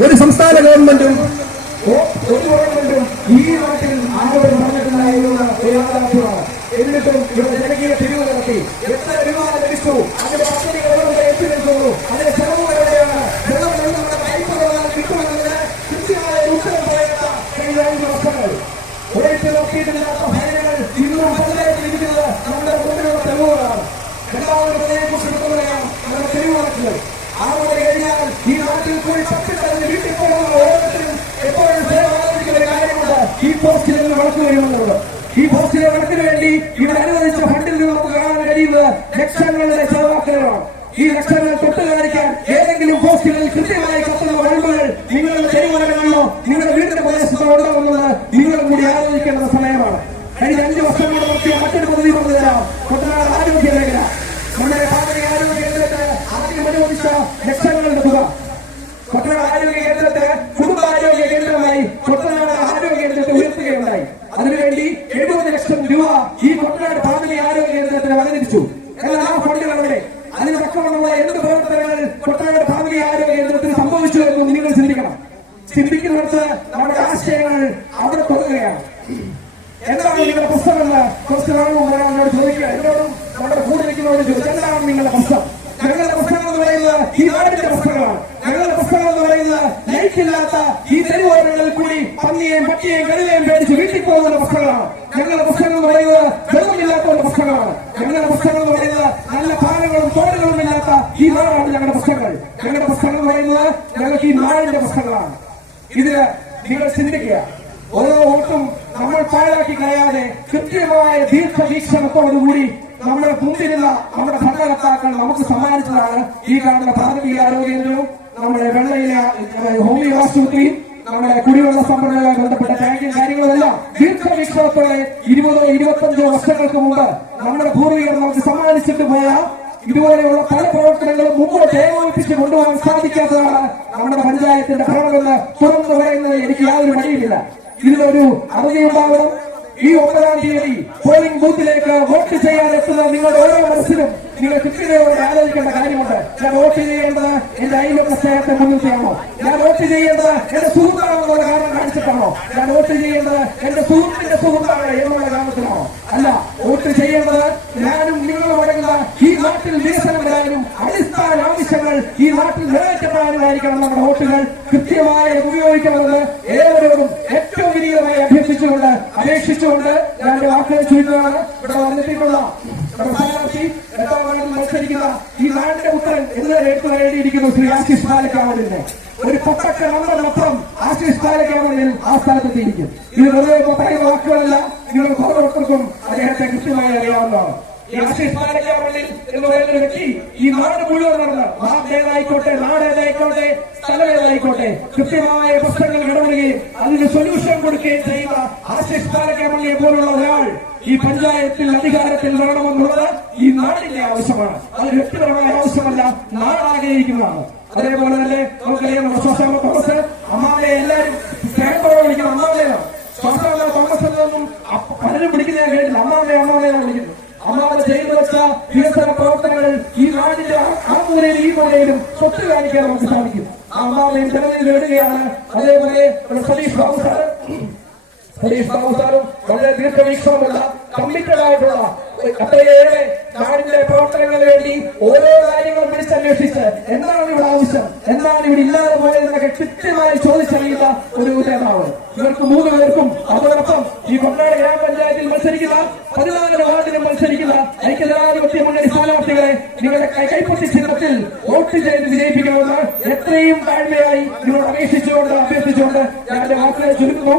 ഒരു സംസ്ഥാന ഗവൺമെന്റും ഒരു ഗവൺമെന്റും ഈ നാട്ടിൽ ഇവിടെ ജനകീയ നമ്മുടെ നമ്മുടെ നമ്മുടെ കഴിഞ്ഞാൽ ഈ നാട്ടിൽ തപ്പിത്തറിഞ്ഞ് വീട്ടിൽ പോകുന്ന ഓരോരുത്തരും എപ്പോഴും സേവ ആലോചിക്കുന്ന കാര്യമുണ്ട് ഈ പോസ്റ്റിൽ വിളക്ക് വരുമെന്നുള്ളത് ഈ പോസ്റ്റിലെ വിളക്കിന് വേണ്ടി ഇവർ അനുവദിച്ച ഫണ്ടിൽ നിന്ന് നമുക്ക് കാണാൻ കഴിയുന്നത് ലക്ഷങ്ങളുടെ ചെലവാക്കലുകളാണ് ഈ ലക്ഷങ്ങൾ തൊട്ട് കാണിക്കാൻ ഏതെങ്കിലും പോസ്റ്റുകളിൽ കൃത്യമായി കത്തുന്ന വഴമ്പുകൾ നിങ്ങളുടെ തെരുവുകളിലോ നിങ്ങളുടെ വീടിന്റെ പ്രദേശത്തോ ഉണ്ടോ എന്നുള്ളത് നിങ്ങളും കൂടി ആലോചിക്കേണ്ട സമയമാണ്. കഴിഞ്ഞ അഞ്ച് വർഷം നടത്തിയ മറ്റൊരു പദ്ധതി പറഞ്ഞു തരാം. കുട്ടനാട് ആരോഗ്യ മേഖല. നമ്മുടെ പ്രാഥമിക ആരോഗ്യ കേന്ദ്രത്തെ ആദ്യം അനുവദിച്ച ലക്ഷങ്ങളുടെ തുക. കുട്ടനാട് ആരോഗ്യ കേന്ദ്രത്തെ കുടുംബാരോഗ്യ കേന്ദ്രമായി കുട്ടനാട് ആരോഗ്യ കേന്ദ്രത്തെ ഉയർത്തുകയുണ്ടായി അതിനുവേണ്ടി എഴുപത് ലക്ഷം രൂപ ഈ കുട്ടനാട് പ്രാഥമിക ആരോഗ്യ കേന്ദ്രത്തിന് അനുവദിച്ചു എന്നാൽ ആ ഫണ്ടുകൾ അവിടെ അതിന് തക്കമുള്ള എന്ത് പ്രവർത്തനങ്ങൾ കുട്ടനാട് പ്രാഥമിക ആരോഗ്യ കേന്ദ്രത്തിന് സംഭവിച്ചു എന്ന് നിങ്ങൾ ചിന്തിക്കണം. ചിന്തിക്കുന്നിടത്ത് നമ്മുടെ ആശയങ്ങൾ അവിടെ തുടങ്ങുകയാണ് എന്താണ് നിങ്ങളുടെ പുസ്തകമെന്ന് കുറച്ച് നാളും ഒരാളോട് ചോദിക്കുക. എന്നോടും നമ്മുടെ കൂടെ നിൽക്കുന്നവരോട് ചോദിച്ചു എന്താണ് നിങ്ങളുടെ പുസ്തകം ഞങ്ങളുടെ പുസ്തകം എന്ന് പറയുന്നത് ഈ നാടിന്റെ പുസ്തകമാണ് ഞങ്ങളുടെ പുസ്തകം എന്ന് പറയുന്നത് ലൈക്കില്ലാത്ത ഈ തെരുവോരങ്ങളിൽ കൂടി പന്നിയെയും പട്ടിയെയും കഴുതയും പേടിച്ച് വീട്ടിൽ പോകുന്ന പുസ്തകമാണ് ഞങ്ങളുടെ പുസ്തകം എന്ന് പറയുന്നത് വെള്ളമില്ലാത്തവരുടെ പുസ്തകമാണ് ഞങ്ങളുടെ പുസ്തകം എന്ന് പറയുന്നത് നല്ല പാലങ്ങളും തോടുകളും ഇല്ലാത്ത ഈ നാടാണ് ഞങ്ങളുടെ പുസ്തകങ്ങൾ. ഞങ്ങളുടെ പുസ്തകം എന്ന് പറയുന്നത് ഞങ്ങൾക്ക് ഈ നാടിന്റെ പുസ്തകങ്ങളാണ്. ഇത് നിങ്ങൾ ചിന്തിക്കുക. ഓരോ വോട്ടും നമ്മൾ പാഴാക്കി കളയാതെ കൃത്യമായ ദീർഘവീക്ഷണത്തോടുകൂടി നമ്മുടെ മുമ്പിലുള്ള നമ്മുടെ ഭരണകർത്താക്കൾ നമുക്ക് സമ്മാനിച്ചതാണ് ഈ കാണുന്ന പ്രാഥമിക ആരോഗ്യവും നമ്മുടെ വെള്ളയിലെ ഹോമിയോ ആശുപത്രിയും. നമ്മുടെ കുടിവെള്ള സംഭരണവുമായി ബന്ധപ്പെട്ട ടാങ്കും കാര്യങ്ങളുമെല്ലാം ദീർഘവീക്ഷണത്തോടെ ഇരുപതോ ഇരുപത്തഞ്ചോ വർഷങ്ങൾക്ക് മുമ്പ് നമ്മുടെ പൂർവികർ നമുക്ക് സമ്മാനിച്ചിട്ട് പോയ ഇതുപോലെയുള്ള പല പ്രവർത്തനങ്ങളും മുമ്പോട്ട് ഏകോപിപ്പിച്ച് കൊണ്ടുപോകാൻ സാധിക്കാത്തതാണ് നമ്മുടെ പഞ്ചായത്തിന്റെ ഭരണമെന്ന് തുറന്നു പറയുന്നത് എനിക്ക് യാതൊരു മടിയുമില്ല ഇതിലൊരു അറിവുണ്ടാവണം. ഈ ഒമ്പതാം തീയതി പോളിംഗ് ബൂത്തിലേക്ക് വോട്ട് ചെയ്യാൻ എത്തുന്ന നിങ്ങളുടെ ഓരോ മനസ്സിലും നിങ്ങൾ കൃത്യതയോടെ ആലോചിക്കേണ്ട കാര്യമുണ്ട്. ഞാൻ വോട്ട് ചെയ്യേണ്ടത് എന്റെ അയൽവക്ക സ്നേഹത്തെ മുൻനിർത്തിയാണോ ഞാൻ വോട്ട് ചെയ്യേണ്ടത് എന്റെ സുഹൃത്താണെന്നുള്ള കാരണം കാണിച്ചിട്ടാണോ? ഞാൻ വോട്ട് ചെയ്യേണ്ടത് എന്റെ സുഹൃത്തിന്റെ സുഹൃത്താണ് എന്നുള്ള കാരണത്തിലാണോ? അല്ല വോട്ട് ചെയ്യേണ്ടത് ഞാനും നിങ്ങളും അടങ്ങുന്ന ഈ നാട്ടിൽ വികസനം വരാനും അടിസ്ഥാന ആവശ്യങ്ങൾ ഈ നാട്ടിൽ നിറവേറ്റപ്പെടാനുമായിരിക്കണം നമ്മുടെ വോട്ടുകൾ കൃത്യമായി ഉപയോഗിക്കുന്നത് ഏവരോടും അഭ്യർത്ഥിച്ചുകൊണ്ട് അപേക്ഷിച്ചുകൊണ്ട് ഞാൻ എന്റെ വാക്കുകൾ ചുരുക്കുകയാണ് ഇവിടെ വന്നിട്ടുള്ള മത്സരിക്കുന്ന ഈ നാടിന്റെ ഉത്തരൻ എന്ന് എടുത്തു നേടിയിരിക്കുന്നു ശ്രീ ആശിഷ് പാലക്കാവലിന്റെ ഒരു പൊട്ടക്ക മൊത്തം ആശിഷ് പാലക്കാവലിൽ ആ സ്ഥലത്തെത്തിയിരിക്കും ഇത് വെറുതെ പറയുന്ന വാക്കുകളല്ല നിങ്ങൾക്ക് ഓരോരുത്തർക്കും അദ്ദേഹത്തെ കൃത്യമായി അറിയാവുന്നതാണ് ഈ ആശിഷ് പാലക്കാവലിൽ എന്ന് പറയുന്ന ഒരു വ്യക്തി ഈ നാട് മുഴുവൻ നടന്ന് നാടേതായിക്കോട്ടെ നാടേതായിക്കോട്ടെ സ്ഥലമേതായിക്കോട്ടെ കൃത്യമായ പ്രശ്നങ്ങൾ ഇടപെടുകയും അതിന് സൊല്യൂഷൻ കൊടുക്കുകയും ചെയ്യുന്ന ആശിഷ് പാലക്കാവലിയെ പോലുള്ള ഒരാൾ ഈ പഞ്ചായത്തിൽ അധികാരത്തിൽ വരണമെന്നുള്ളത് ഈ നാടിന്റെ ആവശ്യമാണ്. അത് വ്യക്തിപരമായ ആവശ്യമല്ല നാടാഗ്രഹിക്കുന്നതാണ് അതേപോലെ തന്നെ നമുക്കറിയാം ശ്വാസമ തോമസ് അമ്മാവെ എല്ലാവരും സ്നേഹത്തോടെ വിളിക്കുന്ന അമ്മാവയാണ് ശ്വാസമ തോമസ് എന്നൊന്നും അപ്പ- പലരും വിളിക്കുന്ന ഞാൻ കേട്ടില്ല. അമ്മാവയെ അമ്മാവനെയാണ് വിളിക്കുന്നത് അമ്മാവനെ ചെയ്തു വെച്ച വികസന നാടിന്റെ മൂലയിലും ഈ മുതലേലും സ്വത്ത് കാണിക്കാൻ നമുക്ക് സാധിക്കും. അമ്മാവനെ ജനങ്ങളിൽ നേടുകയാണ്. അതേപോലെ സതീഷ് ബാബു സാറ്. സതീഷ് ബാബു സാറും വളരെ ദീർഘവീക്ഷണമുള്ള കമ്മിറ്റഡ് ആയിട്ടുള്ള അത്രയേറെ നാടിന്റെ പ്രവർത്തനങ്ങൾക്ക് വേണ്ടി ഓരോ കാര്യങ്ങളും വിളിച്ചന്വേഷിച്ച് എന്താണ് ഇവിടെ ആവശ്യം എന്താണ് ഇവിടെ ഇല്ലാതെ പോയതെന്നൊക്കെ കൃത്യമായി ചോദിച്ചറിയുന്ന ഒരു നേതാവ്. ഇവർക്ക് മൂന്ന് പേർക്കും അതോടൊപ്പം ഈ കൊണ്ടാട് ഗ്രാമപഞ്ചായത്തിൽ മത്സരിക്കുന്ന പതിനാല് വാർഡിലും മത്സരിക്കുന്ന ഐക്യജനാധിപത്യ മുന്നണി സ്ഥാനാർത്ഥികളെ നിങ്ങളുടെ കൈപ്പൊട്ടി ചിഹ്നത്തിൽ വോട്ട് ചെയ്ത് വിജയിപ്പിക്കണമെന്ന് എത്രയും താഴ്മയായി നിങ്ങളോട് അപേക്ഷിച്ചുകൊണ്ട് അഭ്യർത്ഥിച്ചുകൊണ്ട് ഞാൻ എന്റെ വാക്കുകളെ ചുരുക്കുന്നു.